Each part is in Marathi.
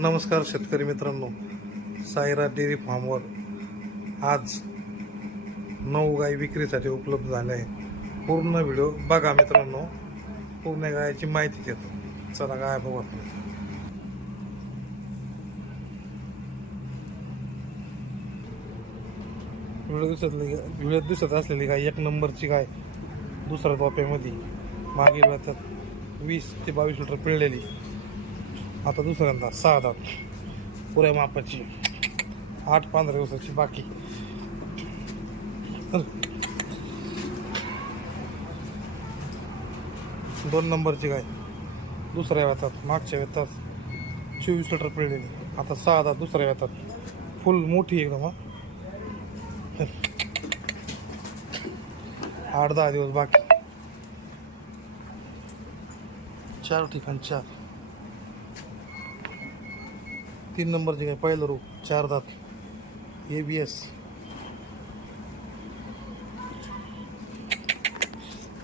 नमस्कार शेतकरी मित्रांनो, साईरा डेअरी फार्मवर आज 9 गाय विक्रीसाठी उपलब्ध झाल्या आहे. पूर्ण व्हिडिओ बघा मित्रांनो, पूर्ण गायची माहिती देतो. चला गाय बघू आपण. व्हिडिओ दिसत असलेली गाय एक नंबरची गाय, दुसऱ्या टोप्यामध्ये मागील वेळात 20 ते 22 लिटर पिळलेली. आता दुसऱ्यांदा 6 दात, पुऱ्या मापाची, 8-15 दिवसाची बाकी. दोन नंबरची गाय, दुसऱ्या वेतात, मागच्या वेतात 24 लिटर पिळलेली. आता 6 दात, दुसऱ्या वेतात, फुल मोठी एकदम. 8-10 दिवस बाकी. 4 ठिकाण 4. 3 नंबरची गाय, पहिलं रो, 4 दात, ABS.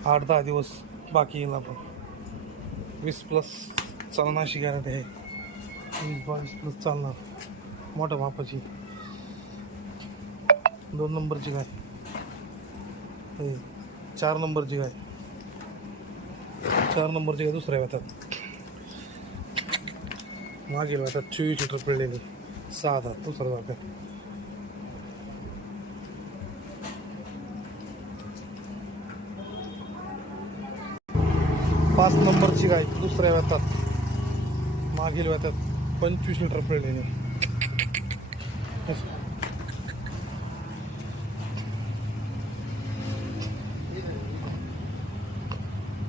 8-10 दिवस बाकी येईल. आपण 20+ चालणार अशी गॅरंटी आहे. 20-22+ चालणार, मोठ्या मापाची. 2 नंबरची गाय, 4 नंबरची गाय, 4 नंबरची गाय, दुसऱ्या वेतात, मागील वेतात 24 लिटर पिळलेली. 6 दात, दुसऱ्या वेतात. 5 नंबरची गाय, दुसऱ्या वेतात, मागील वेतात 25 लिटर पिळलेली.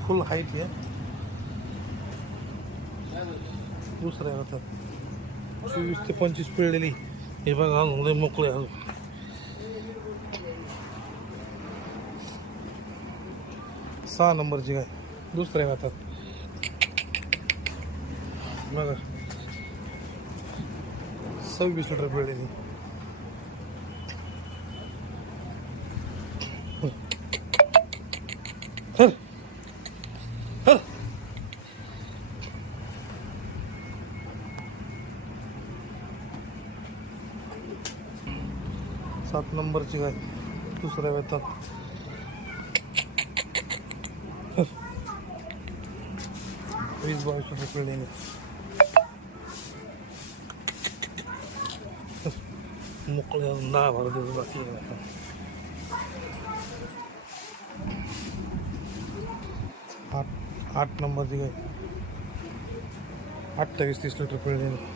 फुल हाईट आहे. दुसऱ्या वेतात 24 ते 25 पिळलेली. हे बघा, अजून मोकळे. अजून 6 नंबरची गाय, दुसऱ्या वेतात, बघा 26 लिटर पिळलेली. सात नंबरची गाय, दुसऱ्या वेतात, 20-22 लिटर पिळलेली. मोकळे, 10-12 दिवस बाकी. 8 नंबरची गाय, 28-30 लिटर पिळलेली.